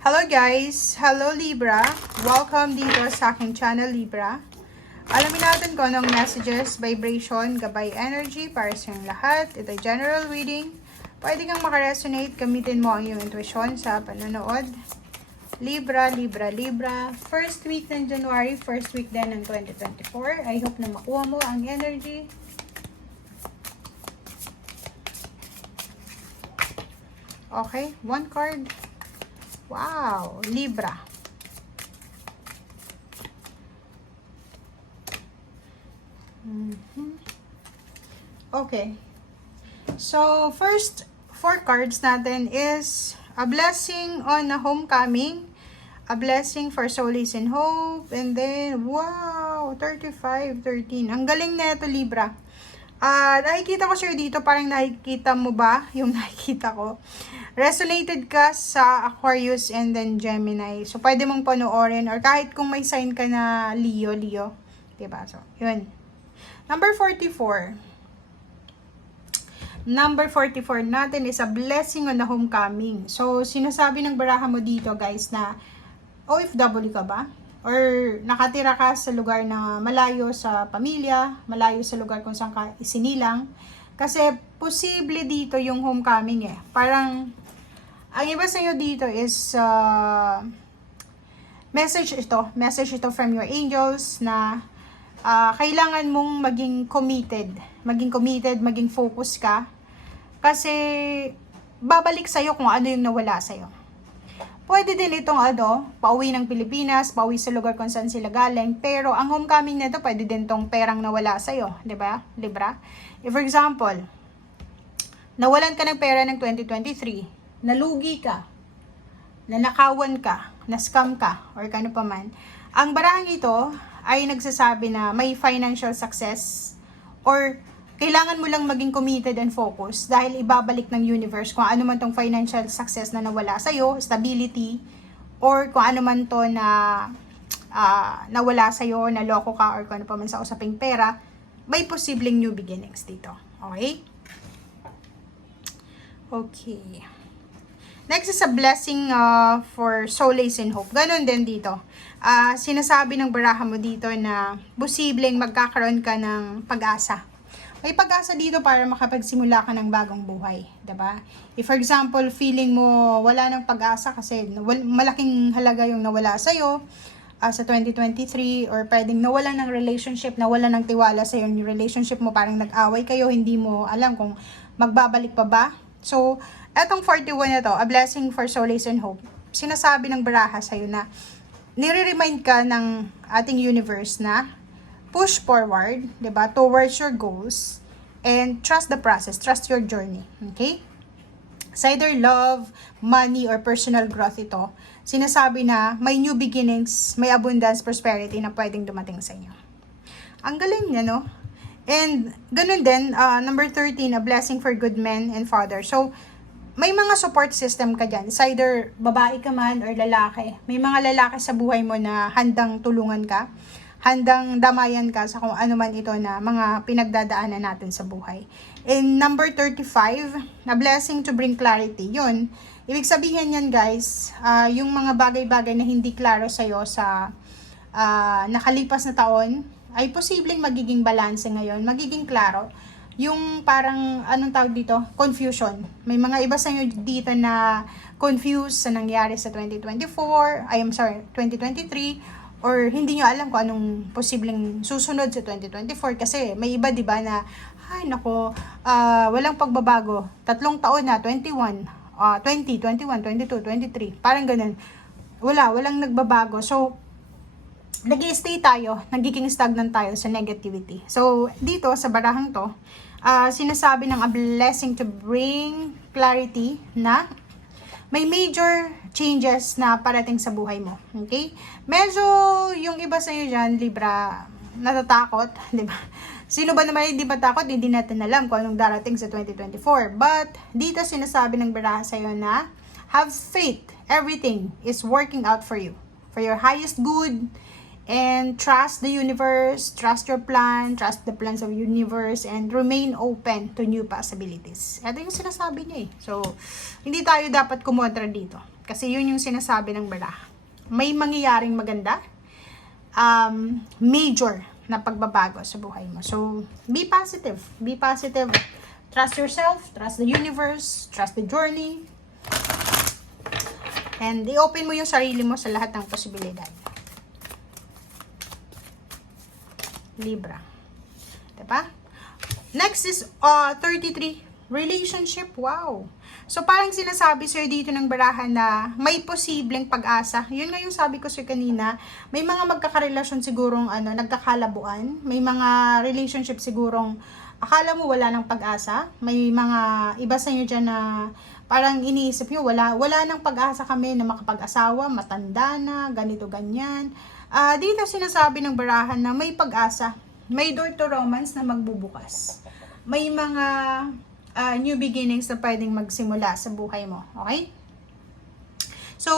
Hello guys! Hello Libra! Welcome dito sa aking channel Libra. Alamin natin kung anong messages, vibration, gabay energy para sa inyong lahat. Ito ay general reading. Pwede kang makaresonate, gamitin mo ang iyong intuition sa panonood. Libra, Libra, Libra. First week ng January, first week din ng 2024. I hope na makuha mo ang energy. Okay, one card. Wow, Libra. Okay. So, first four cards natin is a blessing on a homecoming, a blessing for solace and hope, and then, wow, 35-13. Ang galing na ito, Libra. Nakikita ko sir dito, parang nakikita mo ba yung nakikita ko? Resonated ka sa Aquarius and then Gemini. So, pwede mong panoorin or kahit kung may sign ka na Leo. Diba? So, yun. Number 44. Number 44 natin is a blessing on the homecoming. So, sinasabi ng baraha mo dito, guys, na OFW ka ba? Or nakatira ka sa lugar na malayo sa pamilya, malayo sa lugar kung saan ka isinilang. Kasi, posible dito yung homecoming eh. Parang, ang iba sa inyo dito is, message ito from your angels na kailangan mong maging committed, maging focus ka. Kasi, babalik sa'yo kung ano yung nawala sa'yo. Pwede din itong pauwi ng Pilipinas, pauwi sa lugar kung saan sila galing. Pero, ang homecoming nito, pwede din tong perang nawala sa'yo. Diba, Libra? If for example, nawalan ka ng pera ng 2023, nalugi ka, nanakawan ka, na-scam ka, or kano pa man, ang barahang ito ay nagsasabi na may financial success or kailangan mo lang maging committed and focused dahil ibabalik ng universe kung ano man tong financial success na nawala sa'yo, stability, or kung ano man to na nawala sa'yo, naloko ka, or kung ano pa man sa usaping pera, may posibleng new beginnings dito. Okay? Okay. Next is a blessing for solace and hope. Ganon din dito. Sinasabi ng baraha mo dito na posibleng magkakaroon ka ng pag-asa. May pag-asa dito para makapagsimula ka ng bagong buhay. Diba? If for example, feeling mo wala ng pag-asa kasi malaking halaga yung nawala sa'yo sa 2023, or pwedeng nawala ng relationship, nawala ng tiwala sa'yo yung relationship mo, parang nag-away kayo, hindi mo alam kung magbabalik pa ba. So, etong 41 na to, a blessing for solace and hope, sinasabi ng baraha sa'yo na nire-remind ka ng ating universe na push forward, diba, towards your goals, and trust the process, trust your journey, okay? Sa either love, money, or personal growth ito, sinasabi na may new beginnings, may abundance, prosperity na pwedeng dumating sa inyo. Ang galing niya, no? And, ganun din, number 13, a blessing for good men and father. So, may mga support system ka dyan. It's either babae ka man or lalaki. May mga lalaki sa buhay mo na handang tulungan ka, handang damayan ka sa kung ano man ito na mga pinagdadaanan natin sa buhay. And number 35, a blessing to bring clarity. Yun, ibig sabihin yan guys, yung mga bagay-bagay na hindi klaro sa'yo sa nakalipas na taon, ay posibleng magiging balanse ngayon, magiging klaro. Yung parang, anong tawag dito? Confusion. May mga iba sa inyo dito na confused sa nangyari sa 2023, or hindi nyo alam kung anong posibleng susunod sa 2024. Kasi may iba, diba, na, ay, nako, walang pagbabago. 3 taon na, 21, 20, 21, 22, 23. Parang ganun. Walang nagbabago. So, nag-i-stay tayo, nagiging stagnant tayo sa negativity. So, dito sa barahang to, sinasabi ng a blessing to bring clarity na may major changes na parating sa buhay mo. Okay? Medyo yung iba sa inyo dyan, Libra, natatakot, di ba? Sino ba naman hindi matakot? Hindi natin alam kung anong darating sa 2024. But, dito sinasabi ng baraha sa iyo na have faith. Everything is working out for you. For your highest good. And trust the universe, trust your plan, trust the plans of the universe, and remain open to new possibilities. Ito yung sinasabi niya eh. So, hindi tayo dapat kumontra dito. Kasi yun yung sinasabi ng baraha. May mangyayaring maganda, major na pagbabago sa buhay mo. So, be positive. Be positive. Trust yourself, trust the universe, trust the journey. And i-open mo yung sarili mo sa lahat ng posibilidad. Libra. Diba? Next is 33. Relationship. Wow. So, parang sinasabi sa'yo dito ng baraha na may posibleng pag-asa. Yun nga yung sabi ko sa'yo kanina. May mga magkakarelasyon sigurong nagkakalabuan. May mga relationship sigurong akala mo wala ng pag-asa. May mga iba sa inyo dyan na parang iniisip nyo, wala ng pag-asa kami na makapag-asawa, matanda na, ganito, ganyan. Dito sinasabi ng barahan na may pag-asa. May door to romance na magbubukas. May mga new beginnings na pwedeng magsimula sa buhay mo. Okay? So,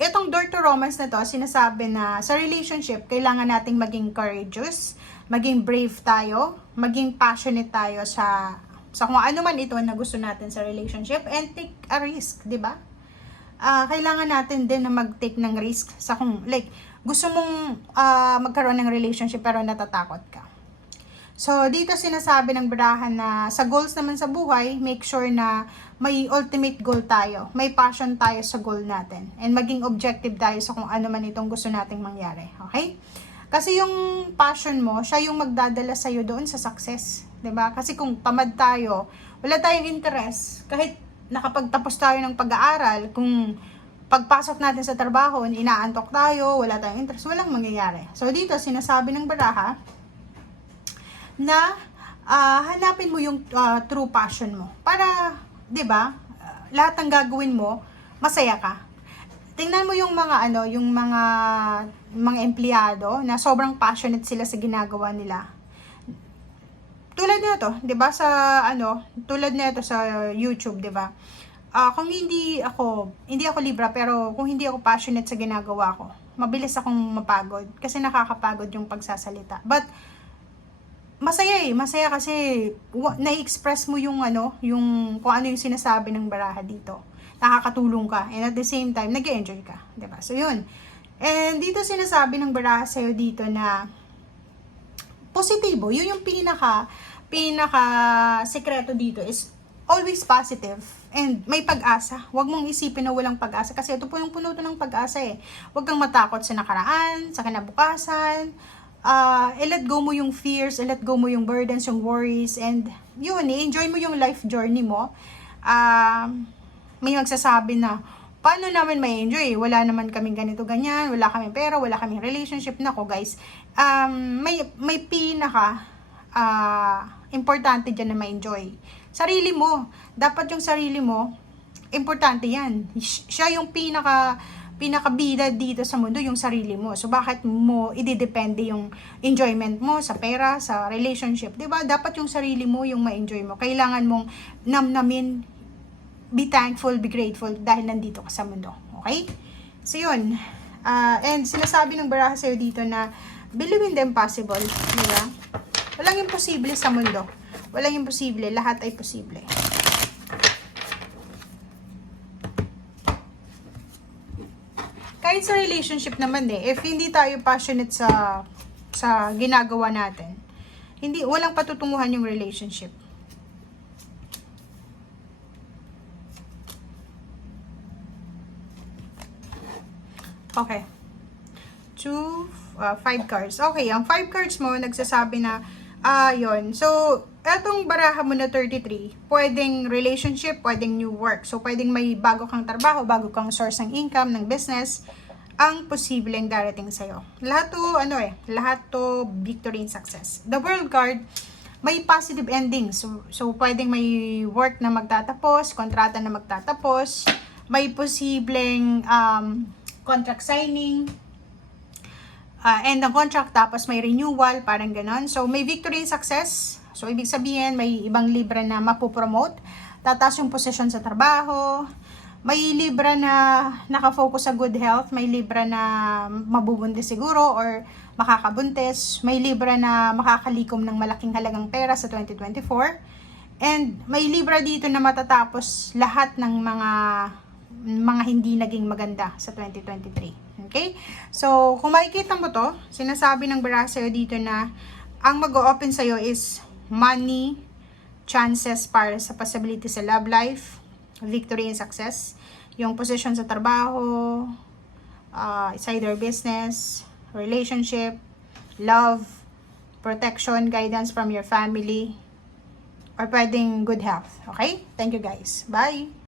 itong door to romance na to, sinasabi na sa relationship, kailangan nating maging courageous, maging brave tayo, maging passionate tayo sa kung ano man ito na gusto natin sa relationship, and take a risk, di ba? Kailangan natin din na mag-take ng risk sa kung, like, gusto mong magkaroon ng relationship pero natatakot ka. So, dito sinasabi ng barahan na sa goals naman sa buhay, make sure na may ultimate goal tayo. May passion tayo sa goal natin. And maging objective tayo sa kung ano man itong gusto nating mangyari. Okay? Kasi yung passion mo, siya yung magdadala sa'yo doon sa success. 'Di ba? Kasi kung tamad tayo, wala tayong interest. Kahit nakapagtapos tayo ng pag-aaral, kung pagpasok natin sa trabaho, inaantok tayo, wala tayong interest, walang mangyayari. So, dito sinasabi ng baraha, na hanapin mo yung true passion mo. Para, 'di ba? Lahat ng gagawin mo, masaya ka. Tingnan mo yung mga yung mga empleyado na sobrang passionate sila sa ginagawa nila. Tulad nito, 'di ba, sa tulad nito sa YouTube, 'di ba? Kung hindi ako Libra, pero kung hindi ako passionate sa ginagawa ko, mabilis akong mapagod kasi nakakapagod yung pagsasalita. But masaya kasi na-express mo yung yung kung ano yung sinasabi ng baraha dito. Nakakatulong ka, and at the same time nag-enjoy ka, 'di ba? So yun. And dito sinasabi ng baraha sa iyo dito na positibo. Yun yung pinaka sekreto dito is always positive and may pag-asa. Huwag mong isipin na walang pag-asa kasi ito po yung puno to ng pag-asa eh. Huwag kang matakot sa nakaraan, sa kinabukasan. I-let go mo yung fears, i-let go mo yung burdens, yung worries, and yun, i-enjoy mo yung life journey mo. May magsasabi na, paano namin may enjoy? Wala naman kaming ganito, ganyan, wala kaming pera, wala kaming relationship. Nako guys, may pinaka importante dyan na ma-enjoy. Sarili mo. Dapat yung sarili mo, importante yan. Siya yung pinakabida dito sa mundo, yung sarili mo. So, bakit mo ididepende yung enjoyment mo sa pera, sa relationship? Diba? Dapat yung sarili mo yung ma-enjoy mo. Kailangan mong namnamin, be thankful, be grateful dahil nandito ka sa mundo. Okay? So, yun. And sinasabi ng baraha sa'yo dito na believe in the impossible. Diba? Walang imposible sa mundo. Walang imposible. Lahat ay posible. Kahit sa relationship naman if hindi tayo passionate sa ginagawa natin, walang patutunguhan yung relationship. Okay. 5 cards. Okay, ang 5 cards mo nagsasabi na yun. So, etong baraha mo na 33, pwedeng relationship, pwedeng new work. So, pwedeng may bago kang trabaho, bago kang source ng income, ng business, ang posibleng darating sa'yo. Lahat to victory and success. The World card, may positive endings. So pwedeng may work na magtatapos, kontrata na magtatapos, may posibleng contract signing, end ng contract, tapos may renewal, parang ganon. So, may victory and success. So, ibig sabihin, may ibang Libra na mapopromote. Tataas yung posisyon sa trabaho. May Libra na nakafocus sa good health. May Libra na mabubuntis siguro or makakabuntis. May Libra na makakalikom ng malaking halagang pera sa 2024. And may Libra dito na matatapos lahat ng mga mga hindi naging maganda sa 2023. Okay? So, kung makikita mo to, sinasabi ng baraha sa'yo dito na ang mag-o-open sa'yo is money, chances para sa possibility sa love life, victory and success, yung position sa trabaho, it's either business, relationship, love, protection, guidance from your family, or pwedeng good health. Okay? Thank you guys. Bye!